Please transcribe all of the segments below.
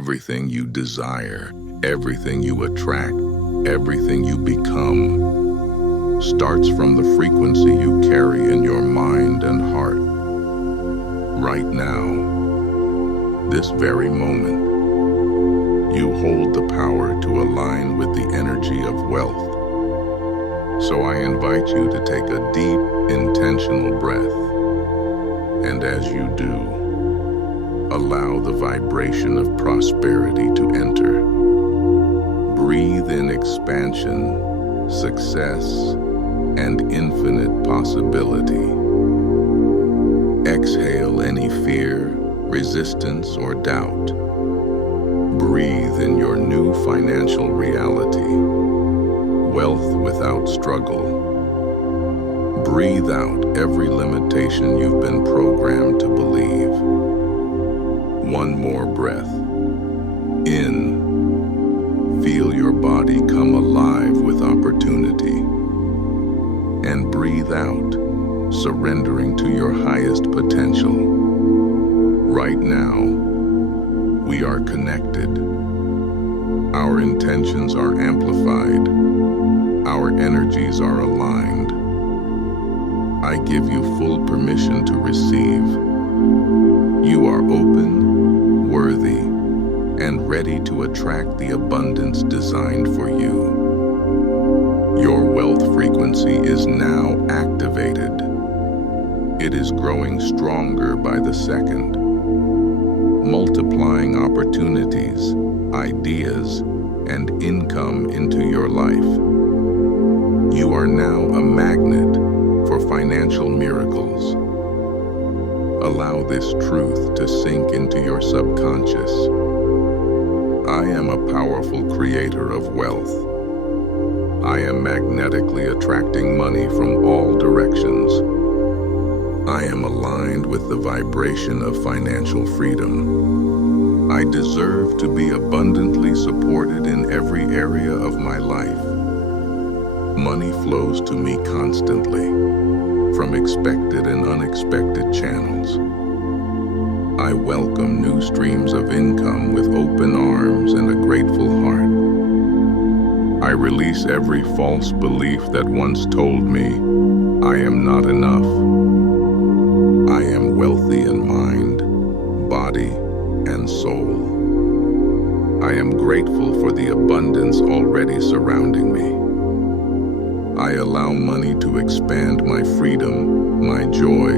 Everything you desire, everything you attract, everything you become starts from the frequency you carry in your mind and heart. Right now, this very moment, you hold the power to align with the energy of wealth. So I invite you to take a deep, intentional breath. And as you do, allow the vibration of prosperity to enter. Breathe in expansion, success, and infinite possibility. Exhale any fear, resistance, or doubt. Breathe in your new financial reality. Wealth without struggle. Breathe out every limitation you've been programmed to believe. One more breath. In. Feel your body come alive with opportunity. And breathe out, surrendering to your highest potential. Right now, we are connected. Our intentions are amplified. Our energies are aligned. I give you full permission to receive. You are open, worthy, and ready to attract the abundance designed for you. Your wealth frequency is now activated. It is growing stronger by the second, multiplying opportunities, ideas, and income into your life. You are now a magnet for financial miracles. Allow this truth to sink into your subconscious. I am a powerful creator of wealth. I am magnetically attracting money from all directions. I am aligned with the vibration of financial freedom. I deserve to be abundantly supported in every area of my life. Money flows to me constantly, from expected and unexpected channels. I welcome new streams of income with open arms and a grateful heart. I release every false belief that once told me I am not enough. I am wealthy in mind, body, and soul. I am grateful for the abundance already surrounding me. I allow money to expand my freedom, my joy,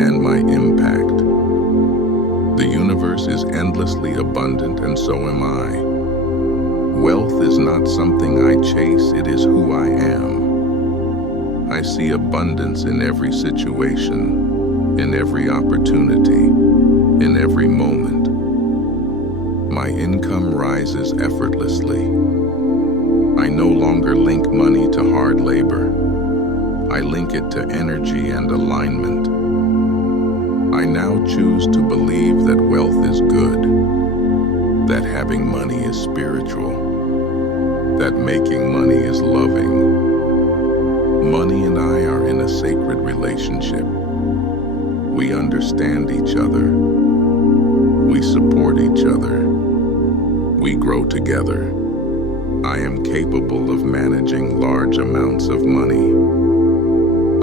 and my impact. The universe is endlessly abundant, and so am I. Wealth is not something I chase, it is who I am. I see abundance in every situation, in every opportunity, in every moment. My income rises effortlessly. I no longer link money to hard labor. I link it to energy and alignment. I now choose to believe that wealth is good, that having money is spiritual, that making money is loving. Money and I are in a sacred relationship. We understand each other. We support each other. We grow together. I am capable of managing large amounts of money.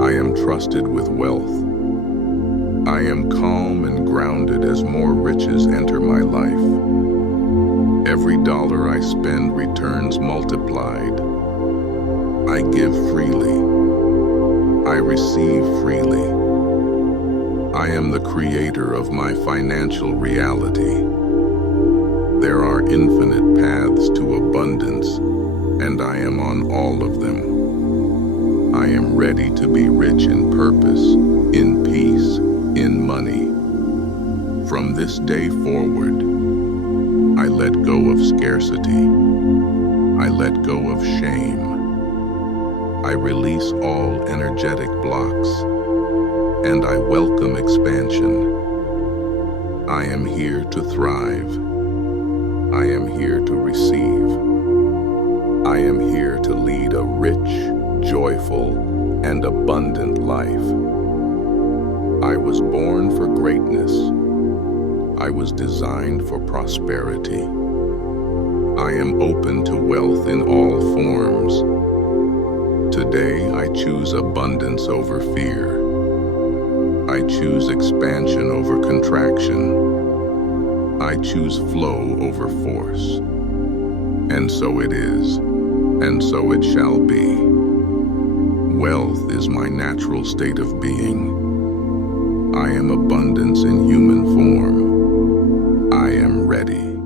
I am trusted with wealth. I am calm and grounded as more riches enter my life. Every dollar I spend returns multiplied. I give freely. I receive freely. I am the creator of my financial reality. There are infinite paths to abundance, and I am on all of them. I am ready to be rich in purpose, in peace, in money. From this day forward, I let go of scarcity. I let go of shame. I release all energetic blocks, and I welcome expansion. I am here to thrive. I am here to receive. I am here to lead a rich, joyful, and abundant life. I was born for greatness. I was designed for prosperity. I am open to wealth in all forms. Today, I choose abundance over fear. I choose expansion over contraction. I choose flow over force. And so it is, and so it shall be. Wealth is my natural state of being. I am abundance in human form. I am ready.